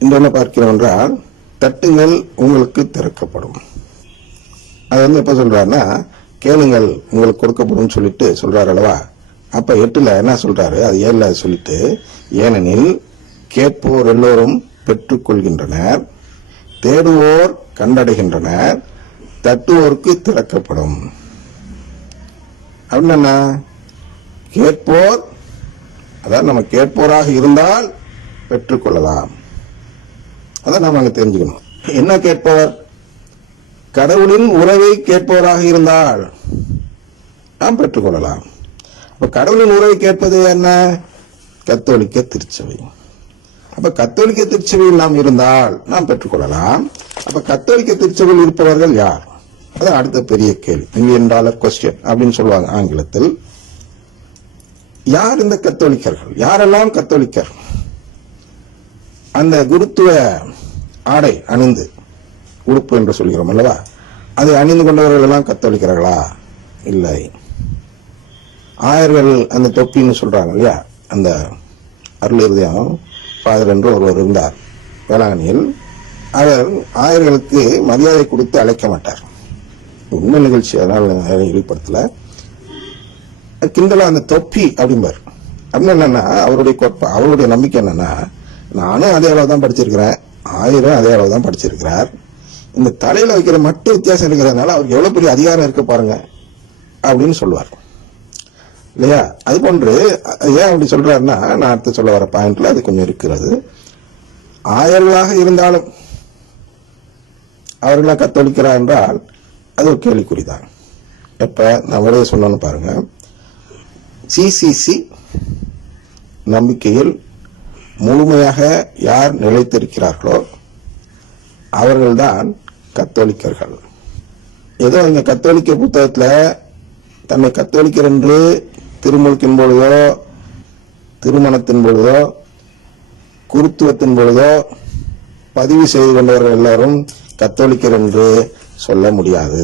இன்று என்ன பார்க்கிறோம் என்றால், தட்டுங்கள் உங்களுக்கு திறக்கப்படும். அது எப்ப சொல்றாருன்னா, கேளுங்கள் உங்களுக்கு கொடுக்கப்படும் சொல்லிட்டு சொல்றாரு அல்லவா. அப்ப 8ல என்ன சொல்றாரு, அது 7ல சொல்லிட்டு, ஏனெனில் கேட்போர் எல்லோரும் பெற்றுக் கொள்கின்றனர், தேடுவோர் கண்டடைகின்றனர், தட்டுவோருக்கு திறக்கப்படும். அப்படின்னா கேட்போர், அதாவது நம்ம கேட்போராக இருந்தால் பெற்றுக்கொள்ளலாம். அதான் நாம அங்க தெரிஞ்சுக்கணும். என்ன கேட்பவர்? கடவுளின் உறவை கேட்பவராக இருந்தால் நாம் பெற்றுக்கொள்ளலாம். அப்ப கடவுளின் உறவை கேட்பது என்ன? கத்தோலிக்க திருச்சபை. அப்ப கத்தோலிக்க திருச்சபையில் நாம் இருந்தால் நாம் பெற்றுக்கொள்ளலாம். அப்ப கத்தோலிக்க திருச்சபையில் இருப்பவர்கள் யார்? அது அடுத்த பெரிய கேள்வி, $1,000,000 கொஸ்டின் அப்படின்னு சொல்லுவாங்க ஆங்கிலத்தில். யார் இந்த கத்தோலிக்கர்கள்? யாரெல்லாம் கத்தோலிக்கர்? அந்த குருத்துவ ஆடை அணிந்து, உடுப்பு என்று சொல்கிறோம் அல்லவா, அதை அணிந்து கொண்டவர்கள் எல்லாம் கத்தோலிக்கர்களா? இல்லை. ஆயர்கள் அந்த தொப்பின்னு சொல்றாங்க இல்லையா, அந்த அருள் இருதயம் ஃபாதர் என்று ஒருவர் இருந்தார் வேளாங்கண்ணியில். அவர் ஆயர்களுக்கு மரியாதை கொடுத்து அழைக்க மாட்டார். உண்மை நிகழ்ச்சி, அதனால வெளிப்படுத்தல. கிண்டலா அந்த தொப்பி அப்படிம்பார். அப்படின்னு என்னன்னா, அவருடைய நம்பிக்கை என்னன்னா, நானும் அதே அளவு தான் படிச்சிருக்கிறேன், ஆயிரம் அதே அளவு தான் படிச்சிருக்கிறார், இந்த தலையில வைக்கிற மட்டும் வித்தியாசம் இருக்கிறதுனால அவருக்கு எவ்வளவு பெரிய அதிகாரம் இருக்க பாருங்க அப்படின்னு சொல்லுவார் இல்லையா. அது போன்று ஏன் அப்படி சொல்றாருன்னா, நான் அடுத்து சொல்ல வர பாயிண்ட்ல அது கொஞ்சம் இருக்கிறது. ஆயர்களாக இருந்தாலும் அவர்களா கத்தோலிக்கிறா என்றால் அது ஒரு கேள்விக்குறிதான். எப்ப நான் விடைய சொன்னோன்னு பாருங்க. சிசிசி நம்பிக்கையில் முழுமையாக யார் நிலைத்திருக்கிறார்களோ அவர்கள்தான் கத்தோலிக்கர்கள். ஏதோ இங்க கத்தோலிக்க புத்தகத்துல தன்னை கத்தோலிக்கர் என்று திருமுழுக்கின் பொழுதோ, திருமணத்தின் பொழுதோ, குருத்துவத்தின் பொழுதோ பதிவு செய்து கொண்டவர்கள் எல்லாரும் கத்தோலிக்கர் என்று சொல்ல முடியாது.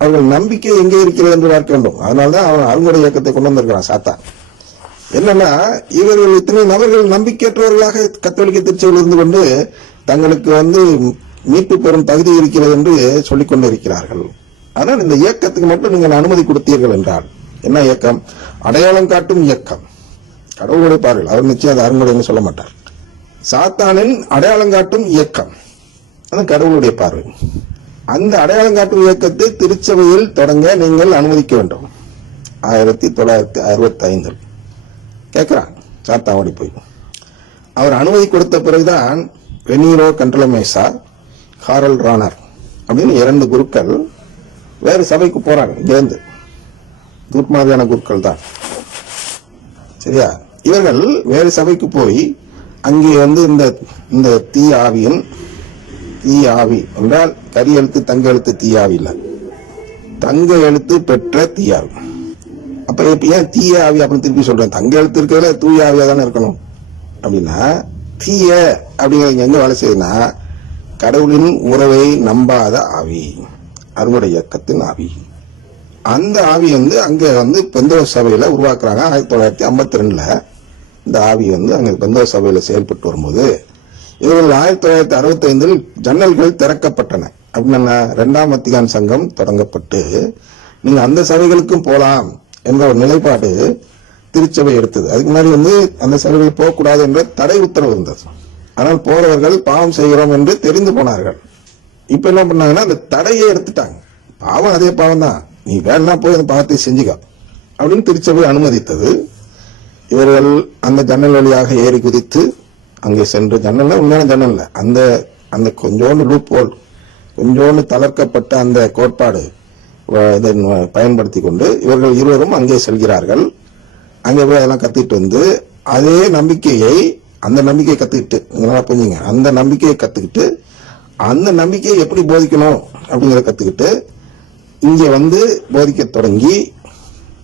அவர்கள் நம்பிக்கை எங்கே இருக்கிறது என்று பார்க்க வேண்டும். அதனால்தான் அவன் அருங்குடை இயக்கத்தை கொண்டு வந்திருக்கிறான் சாத்தான். என்னன்னா, இவர்கள் இத்தனை நபர்கள் நம்பிக்கையற்றவர்களாக கத்தோலிக்க திருச்சபையில் இருந்து கொண்டு தங்களுக்கு மீட்பு பெறும் தகுதி இருக்கிறது என்று சொல்லிக் கொண்டிருக்கிறார்கள். ஆனால் இந்த இயக்கத்துக்கு மட்டும் நீங்கள் அனுமதி கொடுத்தீர்கள் என்றால், என்ன இயக்கம்? அடையாளம் காட்டும் இயக்கம். கடவுளுடைய பார்வையில் அவர் நிச்சயம் அது அருங்குடைன்னு சொல்ல மாட்டார். சாத்தானின் அடையாளம் காட்டும் இயக்கம், அது கடவுளுடைய பார்வை. அந்த அடையாளம் காட்டும் இயக்கத்தை திருச்சபையில் தொடங்க நீங்கள் அனுமதிக்க வேண்டும். 1965 கேட்கிறான் சாத்தாவடி போய். அவர் அனுமதி கொடுத்த பிறகுதான் வெனீரோ கண்ட்ரலமேசா, ஹாரல் ரானர் அப்படின்னு 2 குருக்கள் வேறு சபைக்கு போறாங்க. இங்கேருந்து குருமாதியான குருக்கள் தான், சரியா. இவர்கள் வேறு சபைக்கு போய் அங்கே இந்த தீய ஆவியின், தீய ஆவி என்றால் கரி எழுத்து தங்க எழுத்து தீய ஆவி இல்ல, தங்க எழுத்து பெற்ற தீய ஆவி. அப்ப ஏன் தீய ஆவி அப்படின்னு திருப்பி சொல்றேன்? தங்க எழுத்து இருக்கிறதுல தூய ஆவியா தானே இருக்கணும். அப்படின்னா தீய அப்படிங்கிறது எங்க வேலை செய்யுதுன்னா, கடவுளின் உறவை நம்பாத ஆவி, அறுவடை இயக்கத்தின் ஆவி. அந்த ஆவி அங்க பெந்தோஸ்து சபையில உருவாக்குறாங்க. 1952 இந்த ஆவி அங்க பெந்தோஸ்து சபையில செயல்பட்டு வரும்போது, இவர்கள் 1965 ஜன்னல்கள் திறக்கப்பட்டன. அப்படின்னா 2ஆம் வத்திக்கான் சங்கம் தொடங்கப்பட்டு நீங்க அந்த சபைகளுக்கும் போலாம் என்ற ஒரு நிலைப்பாடு திருச்சபை எடுத்தது. அதுக்கு முன்னாடி அந்த சபைகள் போகக்கூடாது என்ற தடை உத்தரவு இருந்தது. ஆனால் போறவர்கள் பாவம் செய்கிறோம் என்று தெரிந்து போனார்கள். இப்ப என்ன பண்ணாங்கன்னா, அந்த தடையை எடுத்துட்டாங்க. பாவம் அதே பாவம் தான், நீ வேணா போய் அந்த பாவத்தை செஞ்சுக்க அப்படின்னு திருச்சபை அனுமதித்தது. இவர்கள் அந்த ஜன்னல் வழியாக ஏறி குதித்து அங்கே சென்று, ஜன்னல்ல உண்மையான ஜன்னல்ல அந்த கொஞ்சோண்டு லூப் ஹோல், கொஞ்சோண்டு தளர்க்கப்பட்ட அந்த கோட்பாடு இதை பயன்படுத்தி கொண்டு இவர்கள் இருவரும் அங்கே செல்கிறார்கள். அங்கே போய் அதெல்லாம் கத்துக்கிட்டு அதே நம்பிக்கையை, அந்த நம்பிக்கையை கத்துக்கிட்டு, புரிஞ்சுங்க, அந்த நம்பிக்கையை கத்துக்கிட்டு அந்த நம்பிக்கையை எப்படி போதிக்கணும் அப்படிங்கிறத கத்துக்கிட்டு இங்கே போதிக்க தொடங்கி,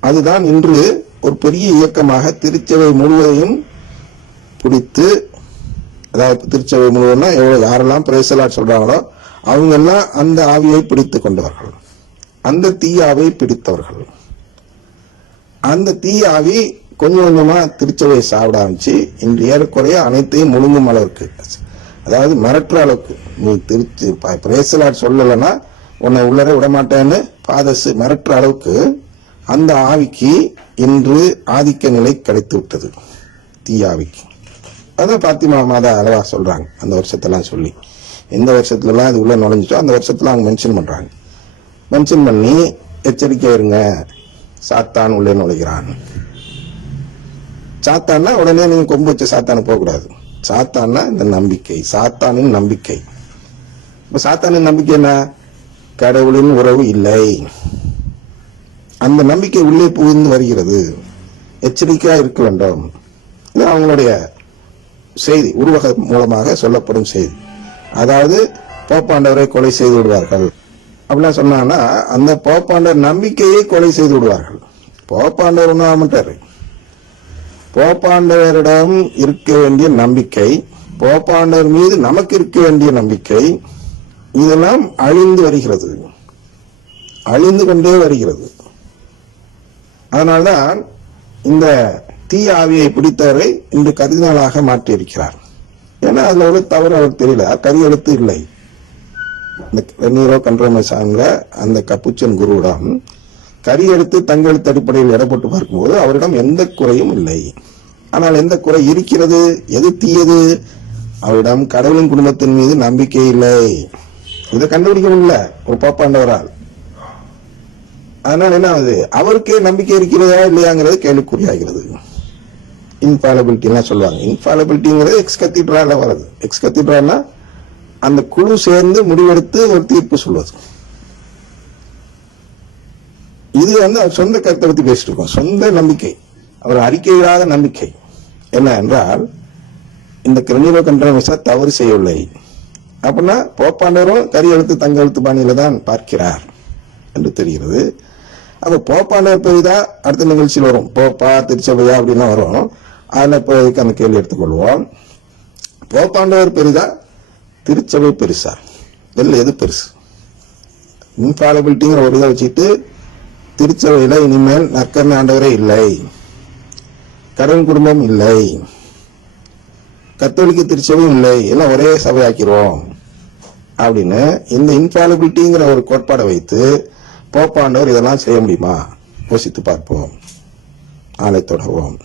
அதுதான் இன்று ஒரு பெரிய இயக்கமாக திருச்சபை முழுவதையும் பிடித்து, அதாவது திருச்சபை முழுவதும்னா யாரெல்லாம் பிரேசலாட் சொல்றாங்களோ அவங்க எல்லாம் அந்த ஆவியை பிடித்துக் கொண்டவர்கள், அந்த தீய ஆவியை பிடித்தவர்கள். அந்த தீய ஆவி கொஞ்சம் கொஞ்சமா திருச்சபையை சாப்பிட ஆரம்பிச்சு இன்று ஏறக்குறைய அனைத்தையும் முழுங்கும் அளவுக்கு. அதாவது மிரட்டுற அளவுக்கு நீ திருச்சி பிரேசலாட் சொல்லலைன்னா உன்னை உள்ளர விடமாட்டேன்னு பாதஸ் மிரட்டுற அளவுக்கு அந்த ஆவிக்கு இன்று ஆதிக்க நிலை கிடைத்து விட்டது, தீயாவிக்கு. அதான் பாத்திமா மாதா அளவா சொல்றாங்க அந்த வருஷத்தெல்லாம் சொல்லி, எந்த வருஷத்துலலாம் இது உள்ள நுழைஞ்சிட்டோ அந்த வருஷத்துல அவங்க மென்ஷன் பண்றாங்க. மென்ஷன் பண்ணி எச்சரிக்கை இருங்க, சாத்தான் உள்ளே நுழைகிறான். சாத்தான்னா உடனே நீங்க கொம்பு வச்ச சாத்தானு போகக்கூடாது. சாத்தான்னா இந்த நம்பிக்கை, சாத்தானின் நம்பிக்கை. இப்ப சாத்தானின் நம்பிக்கை என்ன? கடவுளின் உறவு இல்லை. அந்த நம்பிக்கை உள்ளே புகுந்து வருகிறது. எச்சரிக்கையா இருக்க வேண்டும். இது அவங்களுடைய செய்தி, உருவக மூலமாக சொல்லப்படும் செய்தி. அதாவது போப்பாண்டவரை கொலை செய்து விடுவார்கள் அப்படிலாம் சொன்னாங்கன்னா அந்த போப்பாண்டவர் நம்பிக்கையை கொலை செய்து விடுவார்கள். போப்பாண்டவர் ஒன்றும் ஆகமாட்டாரு. போப்பாண்டவரிடம் இருக்க வேண்டிய நம்பிக்கை, போப்பாண்டவர் மீது நமக்கு இருக்க வேண்டிய நம்பிக்கை, இதெல்லாம் அழிந்து வருகிறது, அழிந்து கொண்டே வருகிறது. அதனால்தான் இந்த தீய ஆவியை பிடித்தவரை இன்று கர்தினாலாக மாற்றியிருக்கிறார். ஏன்னா அதுல ஒரு தவறு அவருக்கு தெரியல, கரியெழுத்து இல்லை. இந்த ரெனீரோ கன்ட்ரோமேசான்ல அந்த கப்புச்சன் குருவிடம் கரியெழுத்து தங்கெழுத்து அடிப்படையில் இடப்பட்டு பார்க்கும்போது அவரிடம் எந்த குறையும் இல்லை. ஆனால் எந்த குறை இருக்கிறது? எது தீயது? அவரிடம் கடவுளின் குடும்பத்தின் மீது நம்பிக்கை இல்லை. இதை கண்டுபிடிக்க முடியல ஒரு போப்பாண்டவரால். அதனால என்ன ஆகுது? அவருக்கே நம்பிக்கை இருக்கிறதா இல்லையாங்கிறது கேள்விக்குறியாகிறது. இன்ஃபாலபிலிட்டி எல்லாம் சொல்லுவாங்க. இன்ஃபாலபிலிட்டிங்கிறது எக்ஸ் கத்தீட்ரால வருது. எக்ஸ் கத்தீட்ரால்னா அந்த குழு சேர்ந்து முடிவெடுத்து ஒரு தீர்ப்பு சொல்வது. இது அவர் சொந்த கருத்தை பத்தி பேசிட்டு இருக்கோம். சொந்த நம்பிக்கை, அவர் அறிக்கையிடாத நம்பிக்கை என்ன என்றால் இந்த ரெனீரோ கன்ட்ரோமேசா தவறு செய்யவில்லை அப்படின்னா போப்பாண்டவரும் கரியெழுத்து தங்கெழுத்து பாணியில தான் பார்க்கிறார் என்று தெரிகிறது. அப்ப போப்பாண்டவர் பெரிதா அடுத்த நிகழ்ச்சியில் வரும், போப்பா திருச்சபையா அப்படின்னா வரும். அதுல இப்போதைக்கு அந்த கேள்வி எடுத்துக்கொள்வோம். போப்பாண்டவர் பெரிதா திருச்சபை பெருசா? இல்ல எது பெருசு? இன்ஃபாலபிலிட்டிங்கிற ஒரு இதை வச்சுட்டு திருச்சபையில இனிமேல் நற்கருணை ஆண்டவரே இல்லை, கடவுள் குடும்பம் இல்லை, கத்தோலிக்க திருச்சபையும் இல்லை, எல்லாம் ஒரே சபையாக்கிறோம் அப்படின்னு இந்த இன்ஃபாலபிலிட்டிங்கிற ஒரு கோட்பாடை வைத்து போப்பாண்டவர் இதெல்லாம் செய்ய முடியுமா? யோசித்து பார்ப்போம். நாளை தொடர்வோம்.